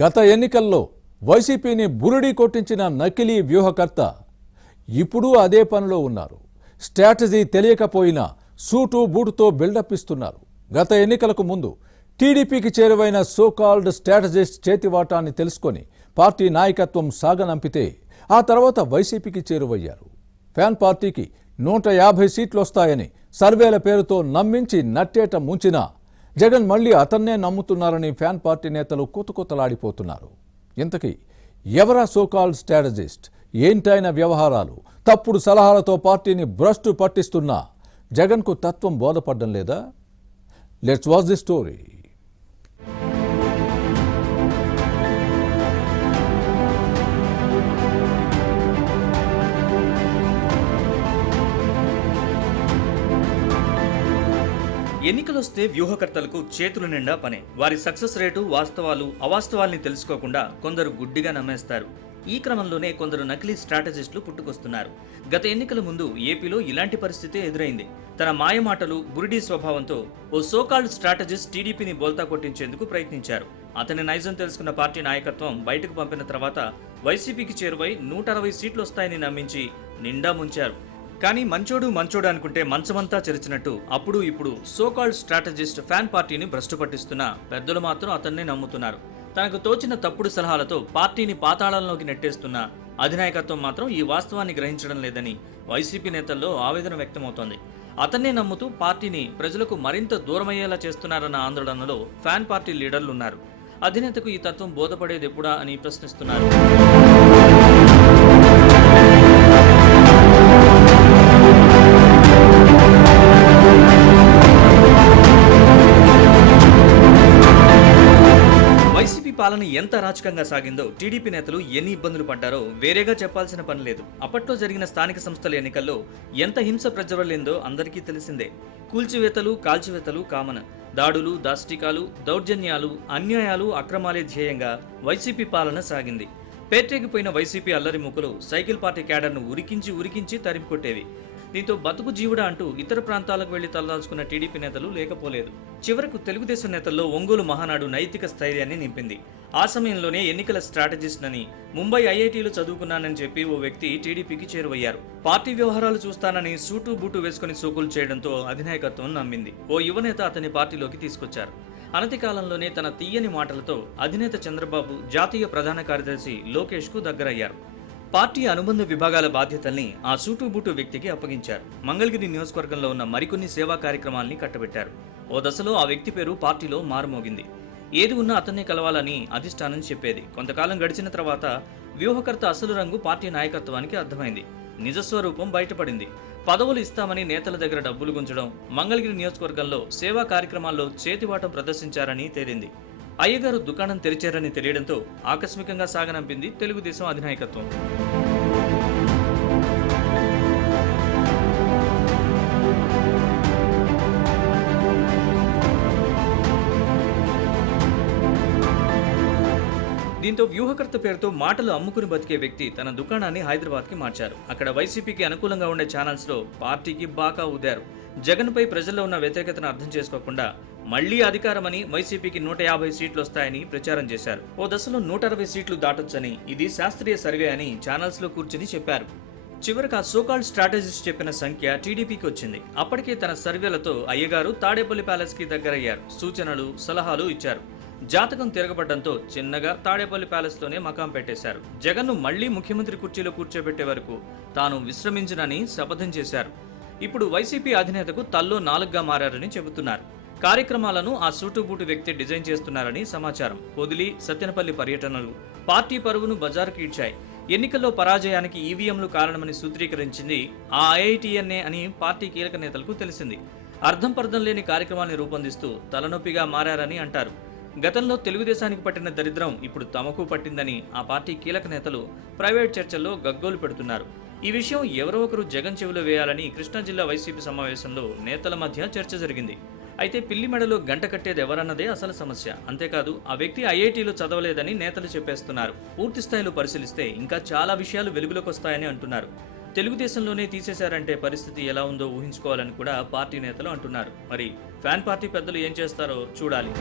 గత ఎన్నికల్లో వైసీపీని బురిడి కొట్టించిన నకిలీ వ్యూహకర్త ఇప్పుడు అదే పనిలో ఉన్నారు. స్ట్రాటజీ తెలియకపోయినా సూటు బూటుతో బిల్డప్ ఇస్తున్నారు. గత ఎన్నికలకు ముందు టీడీపీకి చేరువైన సోకాల్డ్ స్ట్రాటజిస్ట్ చేతివాటాన్ని తెలుసుకొని పార్టీ నాయకత్వం సాగనంపితే ఆ తర్వాత వైసీపీకి చేరువయ్యారు. ఫ్యాన్ పార్టీకి 150 సీట్లు వస్తాయని సర్వేల పేరుతో నమ్మించి నట్టేట ముంచినా జగన్ మళ్లీ అతన్నే నమ్ముతున్నారని ఫ్యాన్ పార్టీ నేతలు కుతకుతలాడిపోతున్నారు. ఇంతకీ ఎవరా సోకాల్డ్ స్ట్రాటజిస్ట్? ఏంటైన వ్యవహారాలు? తప్పుడు సలహాలతో పార్టీని భ్రష్టు పట్టిస్తున్నా జగన్కు తత్వం బోధపడడం లేదా? Let's watch the story. ఎన్నికలొస్తే వ్యూహకర్తలకు చేతుల నిండా పనే. వారి సక్సెస్ రేటు, వాస్తవాలు, అవాస్తవాల్ని తెలుసుకోకుండా కొందరు గుడ్డిగా నమ్మేస్తారు. ఈ క్రమంలోనే కొందరు నకిలీ స్ట్రాటజిస్టులు పుట్టుకొస్తున్నారు. గత ఎన్నికల ముందు ఏపీలో ఇలాంటి పరిస్థితి ఎదురైంది. తన మాయమాటలు, బురిడీ స్వభావంతో ఓ సోకాల్డ్ స్ట్రాటజిస్ట్ టీడీపీని బోల్తా కొట్టించేందుకు ప్రయత్నించారు. అతని నైజం తెలుసుకున్న పార్టీ నాయకత్వం బయటకు పంపిన తర్వాత వైసీపీకి చేరువై 160 సీట్లు వస్తాయని నమ్మించి నిండా ముంచారు. కానీ మంచోడు అనుకుంటే మంచమంతా చెరిచినట్టు అప్పుడు ఇప్పుడు సోకాల్డ్ స్ట్రాటజిస్ట్ ఫ్యాన్ పార్టీని భ్రష్టు పట్టిస్తున్న పెద్దలు మాత్రం అతన్నే నమ్ముతున్నారు. తనకు తోచిన తప్పుడు సలహాలతో పార్టీని పాతాళంలోకి నెట్టేస్తున్న అధినాయకత్వం మాత్రం ఈ వాస్తవాన్ని గ్రహించడం లేదని వైసీపీ నేతల్లో ఆవేదన వ్యక్తమవుతోంది. అతన్నే నమ్ముతూ పార్టీని ప్రజలకు మరింత దూరమయ్యేలా చేస్తున్నారన్న ఆందోళనలో ఫ్యాన్ పార్టీ లీడర్లున్నారు. అధినేతకు ఈ తత్వం బోధపడేది ఎప్పుడా అని ప్రశ్నిస్తున్నారు. పాలన ఎంత అరాచకంగా సాగిందో, టీడీపీ నేతలు ఎన్ని ఇబ్బందులు పడ్డారో వేరేగా చెప్పాల్సిన పని లేదు. అప్పట్లో జరిగిన స్థానిక సంస్థల ఎన్నికల్లో ఎంత హింస ప్రజ్వలిందో అందరికీ తెలిసిందే. కూల్చివేతలు, కాల్చివేతలు కామన్. దాడులు, దాష్టికాలు, దౌర్జన్యాలు, అన్యాయాలు, అక్రమాలే ధ్యేయంగా వైసీపీ పాలన సాగింది. పేట్రేగిపోయిన వైసీపీ అల్లరి ముక్కలు సైకిల్ పార్టీ క్యాడర్ను ఉరికించి తరిమికొట్టేవి. దీంతో బతుకు జీవుడా అంటూ ఇతర ప్రాంతాలకు వెళ్లి తలదాల్చుకున్న టీడీపీ నేతలు లేకపోలేదు. చివరకు తెలుగుదేశం నేతల్లో ఒంగోలు మహానాడు నైతిక స్థైర్యాన్ని నింపింది. ఆ సమయంలోనే ఎన్నికల స్ట్రాటజిస్ట్ అని ముంబై ఐఐటీలో చదువుకున్నానని చెప్పి ఓ వ్యక్తి టీడీపీకి చేరువయ్యారు. పార్టీ వ్యవహారాలు చూస్తానని సూటు బూటు వేసుకుని సోకులు చేయడంతో అధినాయకత్వం నమ్మింది. ఓ యువనేత అతని పార్టీలోకి తీసుకొచ్చారు. అనతి కాలంలోనే తన తీయని మాటలతో అధినేత చంద్రబాబు, జాతీయ ప్రధాన కార్యదర్శి లోకేష్ కు దగ్గరయ్యారు. పార్టీ అనుబంధ విభాగాల బాధ్యతల్ని ఆ సూటుబూటు వ్యక్తికి అప్పగించారు. మంగళగిరి నియోజకవర్గంలో ఉన్న మరికొన్ని సేవా కార్యక్రమాల్ని కట్టబెట్టారు. ఓ దశలో ఆ వ్యక్తి పేరు పార్టీలో మారుమోగింది. ఏది ఉన్నా అతన్నే కలవాలని అధిష్టానం చెప్పేది. కొంతకాలం గడిచిన తర్వాత వ్యూహకర్త అసలు రంగు పార్టీ నాయకత్వానికి అర్థమైంది. నిజస్వరూపం బయటపడింది. పదవులు ఇస్తామని నేతల దగ్గర డబ్బులు గుంజడం, మంగళగిరి నియోజకవర్గంలో సేవా కార్యక్రమాల్లో చేతివాటం ప్రదర్శించారని తేలింది. అయ్యగారు దుకాణం తెరిచారని తెలియడంతో ఆకస్మికంగా సాగనంపింది తెలుగుదేశం అధినాయకత్వం. దీంతో వ్యూహకర్త పేరుతో మాటలు అమ్ముకుని బతికే వ్యక్తి తన దుకాణాన్ని హైదరాబాద్కి మార్చారు. అక్కడ వైసీపీకి అనుకూలంగా ఉండే ఛానల్స్లో పార్టీకి బాకా ఊదారు. జగన్పై ప్రజల్లో ఉన్న వ్యతిరేకతను అర్థం చేసుకోకుండా మళ్లీ అధికారమని, వైసీపీకి 150 సీట్లు వస్తాయని ప్రచారం చేశారు. ఓ దశలో 160 సీట్లు దాటొచ్చని, ఇది శాస్త్రీయ సర్వే అని ఛానల్స్ లో కూర్చుని చెప్పారు. చివరికి ఆ సోకాల్డ్ స్ట్రాటజిస్ట్ చెప్పిన సంఖ్య టీడీపీకి వచ్చింది. అప్పటికే తన సర్వేలతో అయ్యగారు తాడేపల్లి ప్యాలెస్ కి దగ్గరయ్యారు. సూచనలు, సలహాలు ఇచ్చారు. జాతకం తిరగబడ్డంతో చిన్నగా తాడేపల్లి ప్యాలెస్ లోనే మకాం పెట్టేశారు. జగన్ను మళ్లీ ముఖ్యమంత్రి కుర్చీలో కూర్చోబెట్టే వరకు తాను విశ్రమించనని శపథం చేశారు. ఇప్పుడు వైసీపీ అధినేతకు తల్లో 4గా మారారని చెబుతున్నారు. కార్యక్రమాలను ఆ సూటుబూటు వ్యక్తి డిజైన్ చేస్తున్నారని సమాచారం. పొదిలి, సత్తెనపల్లి పర్యటనలు పార్టీ పరువును బజారుకి ఇచ్చాయి. ఎన్నికల్లో పరాజయానికి ఈవీఎంలు కారణమని సూత్రీకరించింది ఆ ఐఐటీఎన్ఏ అని పార్టీ కీలక నేతలకు తెలిసింది. అర్థం పర్థం లేని కార్యక్రమాన్ని రూపొందిస్తూ తలనొప్పిగా మారారని అంటారు. గతంలో తెలుగుదేశానికి పట్టిన దరిద్రం ఇప్పుడు తమకు పట్టిందని ఆ పార్టీ కీలక నేతలు ప్రైవేట్ చర్చల్లో గగ్గోలు పెడుతున్నారు. ఈ విషయం ఎవరో ఒకరు జగన్ చెవిలో వేయాలని కృష్ణా జిల్లా వైసీపీ సమావేశంలో నేతల మధ్య చర్చ జరిగింది. అయితే పిల్లి మెడలో గంట కట్టేది ఎవరన్నదే అసలు సమస్య. అంతేకాదు ఆ వ్యక్తి ఐఐటీలో చదవలేదని నేతలు చెప్పేస్తున్నారు. పూర్తి స్థాయిలో పరిశీలిస్తే ఇంకా చాలా విషయాలు వెలుగులోకి వస్తాయని అంటున్నారు. తెలుగుదేశంలోనే తీసేశారంటే పరిస్థితి ఎలా ఉందో ఊహించుకోవాలని కూడా పార్టీ నేతలు అంటున్నారు. మరి ఫ్యాన్ పార్టీ పెద్దలు ఏం చేస్తారో చూడాలి.